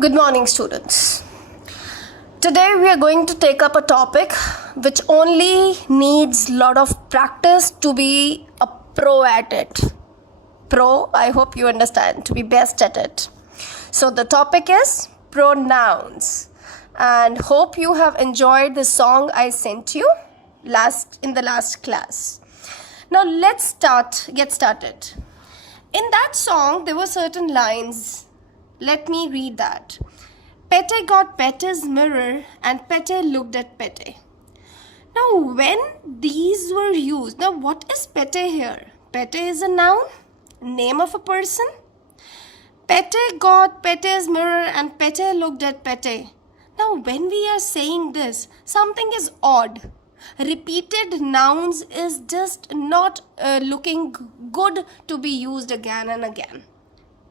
Good morning, students. Today we are going to take up a topic which only needs a lot of practice to be a pro at it. Pro, I hope you understand, to be best at it. So the topic is pronouns, and hope you have enjoyed the song I sent you in the last class. Now let's get started. In that song there were certain lines. Let me read that. Pete got Pete's mirror and Pete looked at Pete. Now when these were used, now what is Pete here? Pete is a noun, name of a person. Pete got Pete's mirror and Pete looked at Pete. Now when we are saying this, something is odd. Repeated nouns is just not looking good to be used again and again.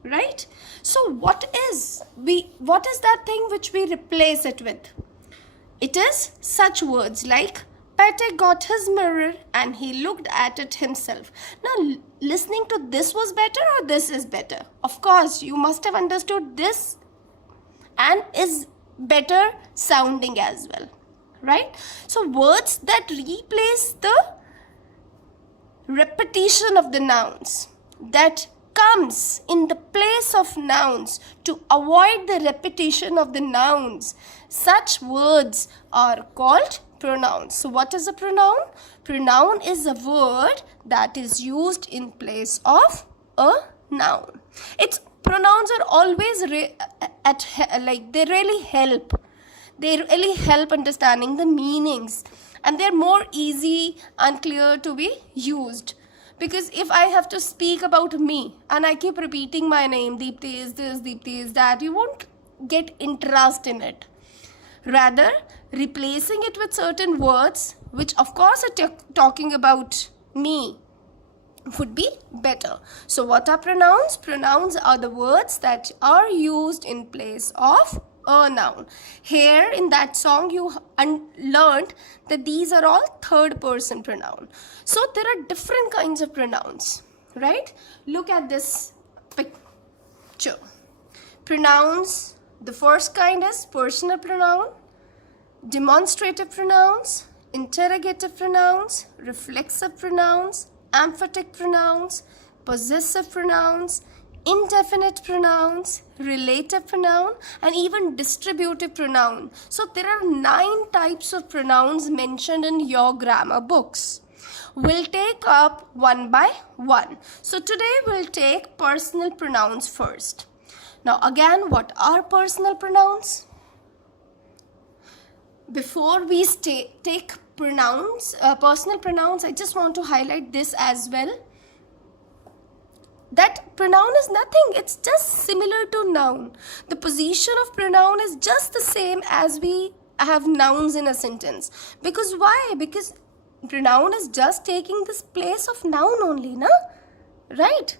Right? So what is that thing which we replace it with? It is such words like Pete got his mirror and he looked at it himself. Now listening to this was better or this is better? Of course you must have understood this and is better sounding as well. Right? So words that replace the repetition of the nouns, that comes in the place of nouns to avoid the repetition of the nouns, such words are called pronouns. So what is a pronoun? Pronoun is a word that is used in place of a noun. Pronouns are always they really help. They really help understanding the meanings, and they're more easy and clear to be used. Because if I have to speak about me and I keep repeating my name, Deepthi is this, Deepthi is that, you won't get interest in it. Rather, replacing it with certain words, which of course are talking about me, would be better. So what are pronouns? Pronouns are the words that are used in place of a noun. Here in that song you learned that these are all third person pronoun. So there are different kinds of pronouns, right? Look at this picture. Pronouns, the first kind is personal pronoun, demonstrative pronouns, interrogative pronouns, reflexive pronouns, emphatic pronouns, possessive pronouns, indefinite pronouns, relative pronoun, and even distributive pronoun. So there are 9 types of pronouns mentioned in your grammar books. We'll take up one by one. So today we'll take personal pronouns first. Now again, what are personal pronouns? Before we take pronouns, personal pronouns, I just want to highlight this as well. That pronoun is nothing, it's just similar to noun. The position of pronoun is just the same as we have nouns in a sentence. Because why? Because pronoun is just taking this place of noun only, na? Right?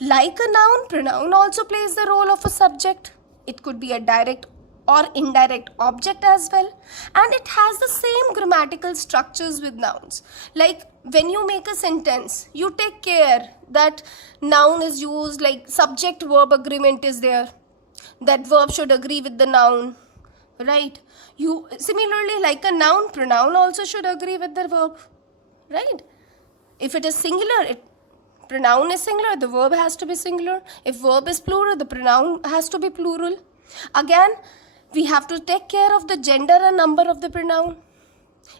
Like a noun, pronoun also plays the role of a subject. It could be a direct or indirect object as well, and it has the same grammatical structures with nouns. Like when you make a sentence, you take care that noun is used, like subject verb agreement is there, that verb should agree with the noun, right? You similarly, like a noun, pronoun also should agree with the verb, right? If it is singular, pronoun is singular, the verb has to be singular. If verb is plural, the pronoun has to be plural. Again, we have to take care of the gender and number of the pronoun.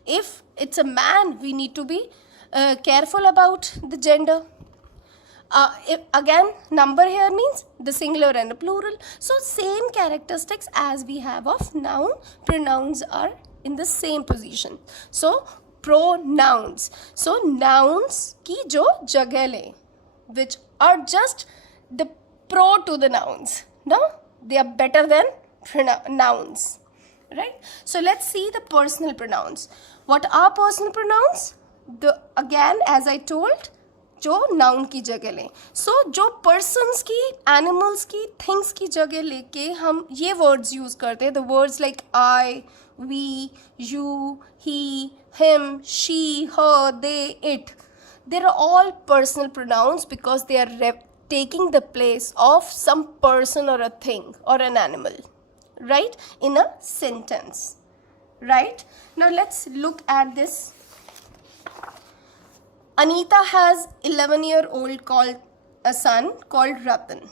If it's a man, we need to be careful about the gender. Again, number here means the singular and the plural. So same characteristics as we have of noun, pronouns are in the same position. So pronouns. So nouns ki jo jagah le, which are just the pro to the nouns. No? They are better than nouns, right? So let's see the personal pronouns. What are personal pronouns? Again, as I told, जो noun की जगह लें. So जो persons की, animals की, things की जगह लेके हम ये words use करते हैं. The words like I, we, you, he, him, she, her, they, it. They are all personal pronouns because they are taking the place of some person or a thing or an animal, right, in a sentence, right? Now let's look at this. Anita has 11-year-old called a son called Ratan.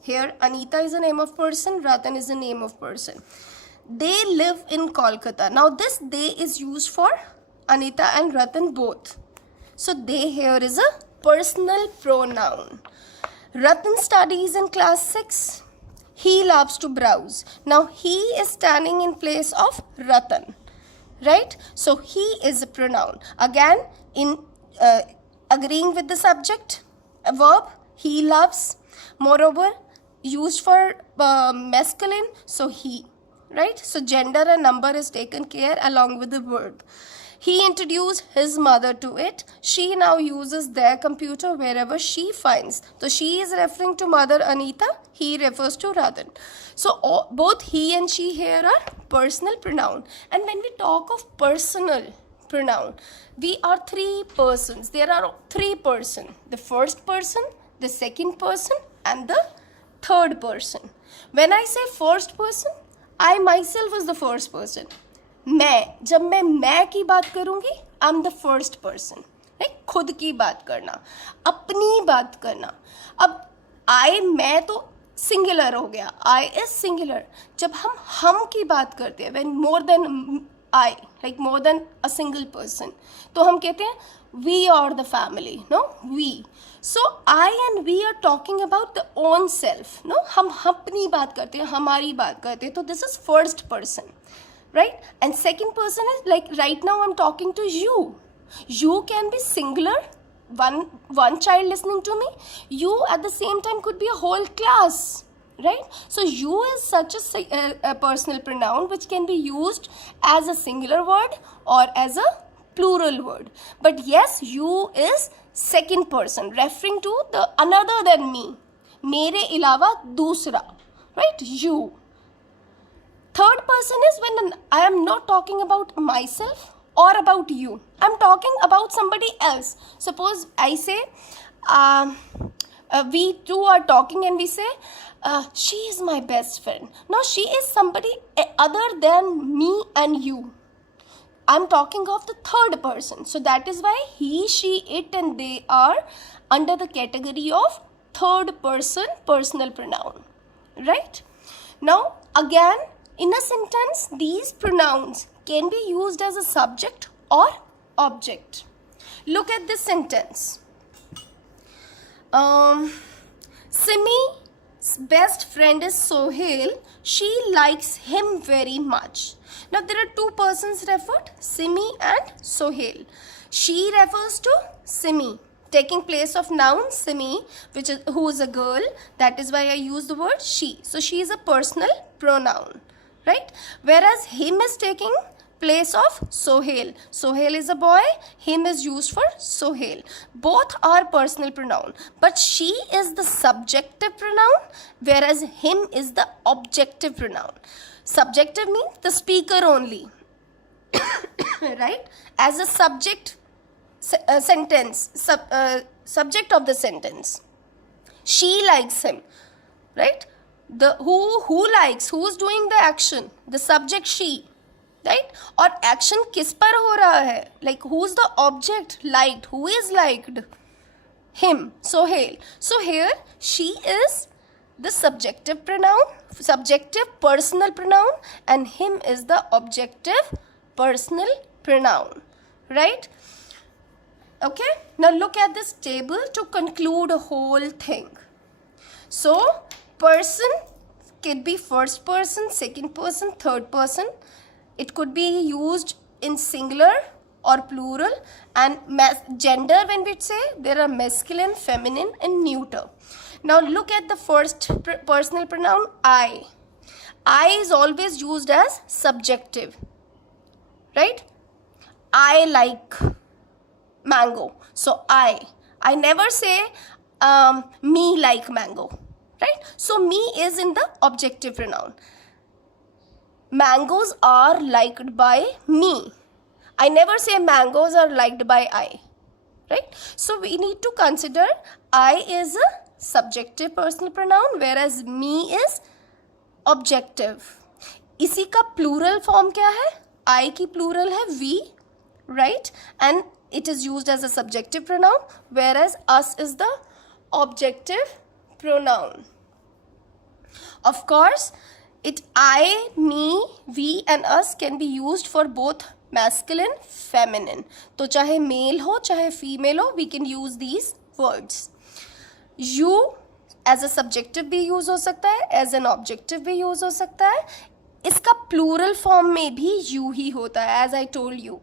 Here Anita is a name of person, Ratan is a name of person. They live in Kolkata. Now this they is used for Anita and Ratan both. So they here is a personal pronoun. Ratan studies in class 6. He loves to browse. Now he is standing in place of Ratan, right? So he is a pronoun. Again, in agreeing with the subject, a verb, he loves. Moreover, used for masculine, so he, right? So gender and number is taken care along with the verb. He introduced his mother to it. She now uses their computer wherever she finds. So she is referring to mother Anita. He refers to Radhan. So both he and she here are personal pronoun. And when we talk of personal pronoun, we are three persons. There are three persons. The first person, the second person, and the third person. When I say first person, I myself was the first person. मैं, जब मैं की बात करूँगी, I'm the first person, right? खुद की बात करना, अपनी बात करना. अब I, मैं तो singular हो गया, I is singular. जब हम की बात करते हैं, when more than I, like more than a single person, तो हम कहते हैं we are the family, no? We. So I and we are talking about the own self, no? हम अपनी बात करते हैं, हमारी बात करते हैं, तो this is first person. Right? And second person is like right now I'm talking to you. You can be singular, one child listening to me. You at the same time could be a whole class. Right? So you is such a personal pronoun which can be used as a singular word or as a plural word. But yes, you is second person referring to the another than me. मेरे अलावा दूसरा. Right? You. Third person is when I am not talking about myself or about you. I'm talking about somebody else. Suppose I say, we two are talking and we say, she is my best friend. Now she is somebody other than me and you. I'm talking of the third person. So that is why he, she, it and they are under the category of third person personal pronoun. Right? Now again, in a sentence, these pronouns can be used as a subject or object. Look at this sentence. Simi's best friend is Sohail. She likes him very much. Now there are two persons referred, Simi and Sohail. She refers to Simi, taking place of noun Simi, who is a girl. That is why I use the word she. So she is a personal pronoun. Right? Whereas him is taking place of Sohail. Sohail is a boy. Him is used for Sohail. Both are personal pronoun. But she is the subjective pronoun, whereas him is the objective pronoun. Subjective means the speaker only. Right? As a subject sentence, subject of the sentence. She likes him. Right? The who likes, who is doing the action, the subject she, right? Or action किस पर हो रहा है, like who's the object liked, who is liked, him, Sohail. So here she is the subjective pronoun, subjective personal pronoun, and him is the objective personal pronoun, right? Okay, now look at this table to conclude a whole thing. So person can be first person, second person, third person. It could be used in singular or plural. And gender, when we say, there are masculine, feminine and neuter. Now look at the first personal pronoun I. I is always used as subjective. Right? I like mango. So I never say me like mango. Right? So me is in the objective pronoun. Mangoes are liked by me. I never say mangoes are liked by I. Right? So we need to consider I is a subjective personal pronoun, whereas me is objective. इसी का plural form क्या है? I की plural है we, right? And it is used as a subjective pronoun, whereas us is the objective pronoun. Of course, I, me, we and us can be used for both masculine, feminine. तो चाहे male हो, चाहे female हो, we can use these words. You as a subjective भी use हो सकता है, as an objective भी use हो सकता है. इसका plural form में भी you ही होता है, as I told you.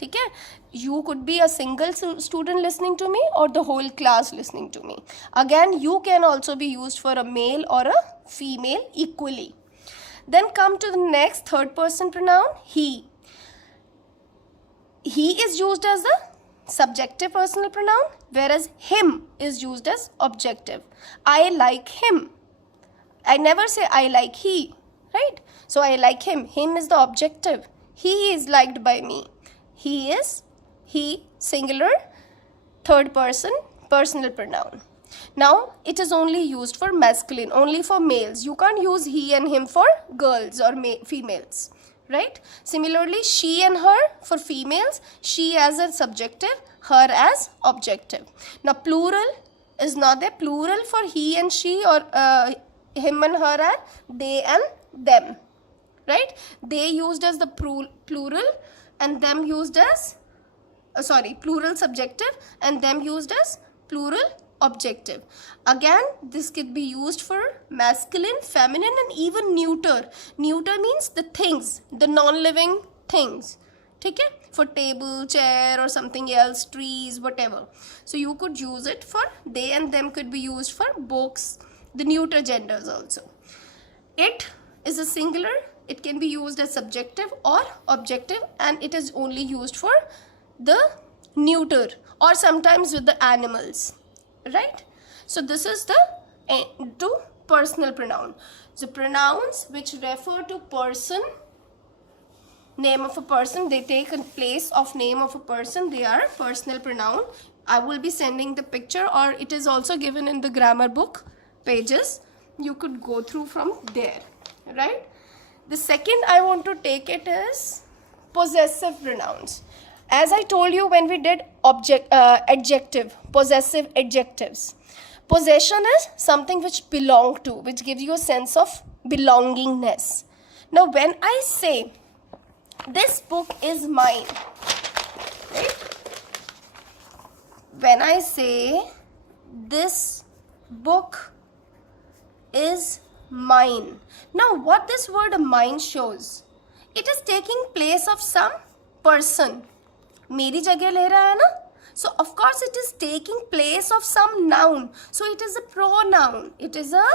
ठीक है? You could be a single student listening to me or the whole class listening to me. Again, you can also be used for a male or a female equally. Then come to the next third person pronoun, he. He is used as the subjective personal pronoun, whereas him is used as objective. I like him. I never say I like he, right? So I like him. Him is the objective. He is liked by me. He is, he, singular, third person, personal pronoun. Now, it is only used for masculine, only for males. You can't use he and him for girls or females, right? Similarly, she and her for females, she as a subjective, her as objective. Now, plural is not there. Plural for he and she or him and her are they and them, right? They used as the plural and them used as, plural subjective and them used as plural objective. Again, this could be used for masculine, feminine and even neuter. Neuter means the things, the non-living things. ठीक है? For table, chair or something else, trees, whatever. So you could use it for they and them could be used for books, the neuter genders also. It is a singular. It can be used as subjective or objective and it is only used for the neuter or sometimes with the animals, right? So this is the to personal pronoun. So pronouns which refer to person, name of a person, they take in place of name of a person, they are personal pronoun. I will be sending the picture or it is also given in the grammar book pages. You could go through from there, right? The second I want to take it is possessive pronouns. As I told you when we did adjective, possessive adjectives. Possession is something which belong to, which gives you a sense of belongingness. Now when I say this book is mine, right? When I say this book is mine. Now what this word mine shows, it is taking place of some person. मेरी जगह ले रहा है ना? So of course it is taking place of some noun. So it is a pronoun. It is a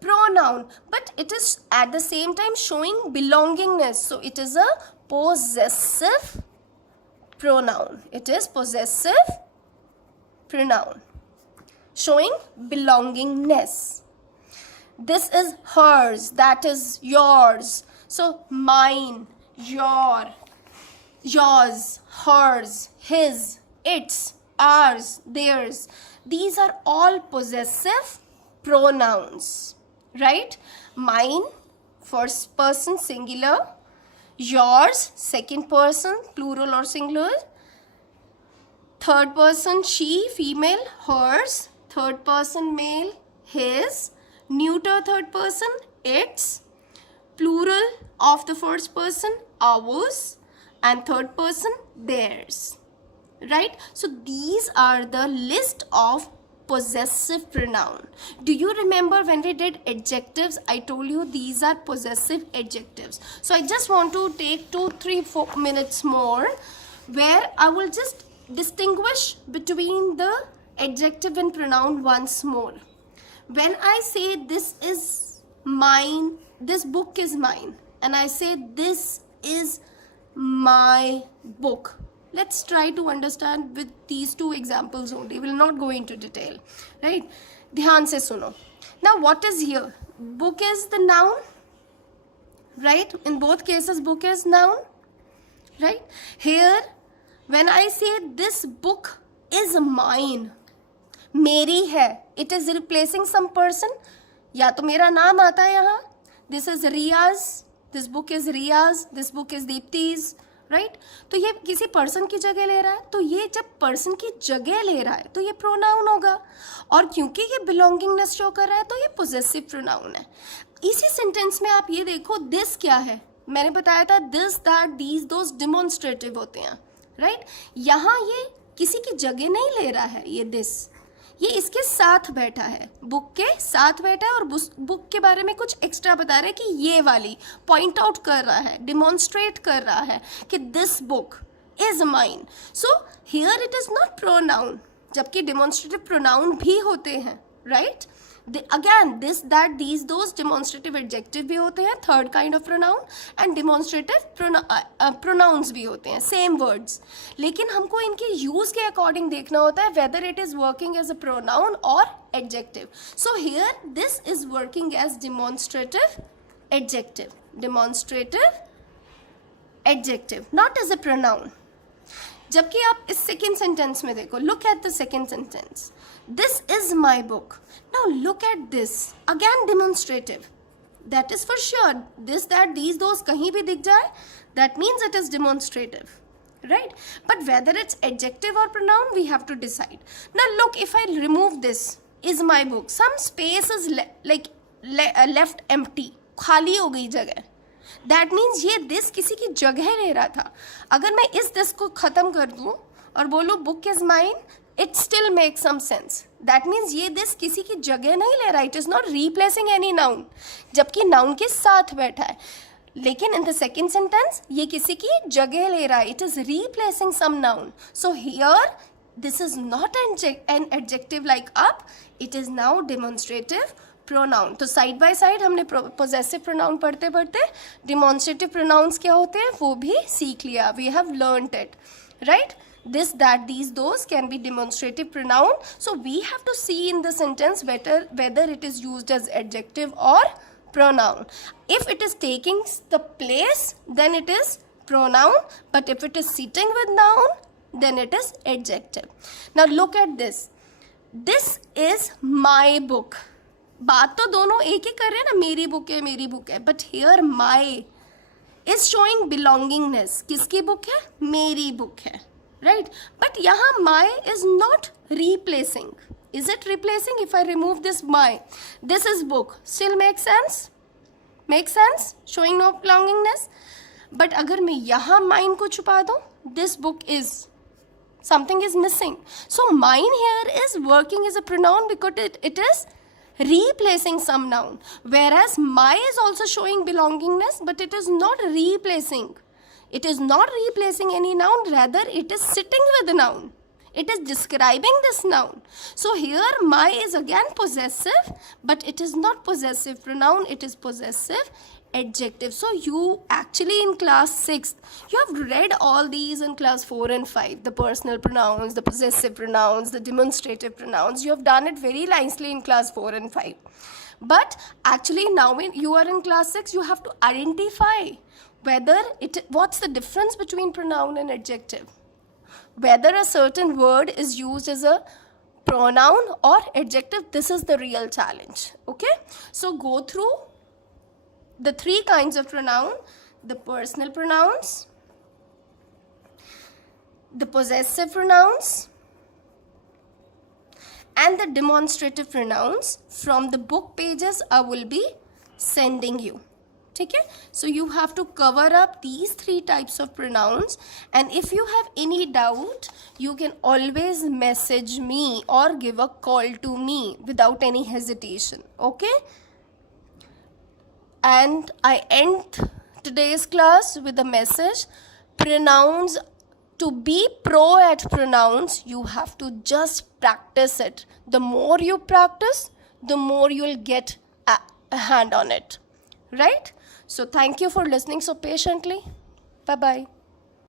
pronoun. But it is at the same time showing belongingness. So it is a possessive pronoun. It is possessive pronoun. Showing belongingness. This is hers, that is yours. So mine, your, yours, hers, his, its, ours, theirs. These are all possessive pronouns, right? Mine, first person singular. Yours, second person plural or singular. Third person she, female, hers. Third person male, his. Neuter third person, its. Plural of the first person, ours. And third person, theirs. Right? So these are the list of possessive pronoun. Do you remember when we did adjectives? I told you these are possessive adjectives. So I just want to take 2-3-4 minutes more where I will just distinguish between the adjective and pronoun once more. When I say this is mine, this book is mine, and I say this is my book. Let's try to understand with these two examples only. We will not go into detail, right? Dhyan se suno. Now what is here? Book is the noun, right? In both cases book is noun, right? Here when I say this book is mine, मेरी है, it is replacing some person, या तो मेरा नाम आता है यहाँ, this is Riyaz, this book is Riyaz, this book is Deepti's, right. तो ये किसी पर्सन की जगह ले रहा है, तो ये जब पर्सन की जगह ले रहा है तो ये प्रोनाउन होगा, और क्योंकि ये बिलोंगिंगनेस शो कर रहा है तो ये पोजेसिव प्रोनाउन है. इसी सेंटेंस में आप ये देखो, दिस क्या है, मैंने बताया था this that these those demonstrative होते हैं, राइट. यहाँ ये किसी की जगह नहीं ले रहा है, ये दिस, ये इसके साथ बैठा है, बुक के साथ बैठा है, और बुक के बारे में कुछ एक्स्ट्रा बता रहा है कि ये वाली पॉइंट आउट कर रहा है, डिमॉन्स्ट्रेट कर रहा है कि this book is mine. So here it is not pronoun, जबकि डिमॉन्स्ट्रेटिव प्रोनाउन भी होते हैं, right. Again this that these those demonstrative adjective भी होते हैं, third kind of pronoun, and demonstrative pronounce भी होते हैं, सेम वर्ड्स, लेकिन हमको इनके यूज के अकॉर्डिंग देखना होता है whether it is working as a pronoun और adjective. So here this is working as demonstrative adjective, demonstrative adjective, not as a pronoun. जबकि आप इस सेकेंड सेंटेंस में देखो, look at the second sentence, this is my book. Now look at this, again demonstrative, that is for sure, this that these those कहीं भी दिख जाए, that means it is demonstrative, right? But whether it's adjective or pronoun, we have to decide. Now look, if I remove this is my book, some space is left empty, खाली हो गई जगह. That means ये this किसी की जगह ले रहा था. अगर मैं इस दिस को ख़त्म कर दूँ और बोलूँ book is mine, it still make some sense. That means ये दिस किसी की जगह नहीं ले रहा, it is not replacing any noun, जबकि नाउन के साथ बैठा है. लेकिन इन द सेकेंड सेंटेंस ये किसी की जगह ले रहा है, it is replacing some noun. So here this is not an adjective like up, it is now demonstrative pronoun. तो साइड बाय साइड हमने पोजेसिव प्रोनाउन पढ़ते पढ़ते डिमॉन्स्ट्रेटिव प्रोनाउंस क्या होते हैं वो भी सीख लिया. We have learned it, right. This, that, these, those can be demonstrative pronoun. So we have to see in the sentence whether it is used as adjective or pronoun. If it is taking the place, then it is pronoun. But if it is sitting with noun, then it is adjective. Now look at this. This is my book. बात तो दोनों एक ही कर रहे हैं ना, मेरी book है, मेरी बुक है. But here my is showing belongingness. किसकी बुक है? मेरी बुक है. Right? But यहाँ my is not replacing. Is it replacing? If I remove this my, this is book. Still makes sense? Makes sense? Showing no belongingness. But अगर मैं यहाँ mine को छुपा दूँ, this book is, something is missing. So mine here is working as a pronoun because it is replacing some noun. Whereas my is also showing belongingness, but it is not replacing. It is not replacing any noun, rather it is sitting with the noun. It is describing this noun. So here my is again possessive, but it is not possessive pronoun, it is possessive adjective. So you actually in class 6th, you have read all these in class 4 and 5, the personal pronouns, the possessive pronouns, the demonstrative pronouns. You have done it very nicely in class 4 and 5. But actually now when you are in class 6, you have to identify what's the difference between pronoun and adjective. Whether a certain word is used as a pronoun or adjective, this is the real challenge. Okay? So go through the 3 kinds of pronoun: the personal pronouns, the possessive pronouns, and the demonstrative pronouns from the book pages I will be sending you. Okay? So you have to cover up these 3 types of pronouns, and if you have any doubt, you can always message me or give a call to me without any hesitation. Okay? And I end today's class with a message: pronouns, to be pro at pronouns, you have to just practice it. The more you practice, the more you'll get a hand on it. Right? So thank you for listening so patiently. Bye-bye.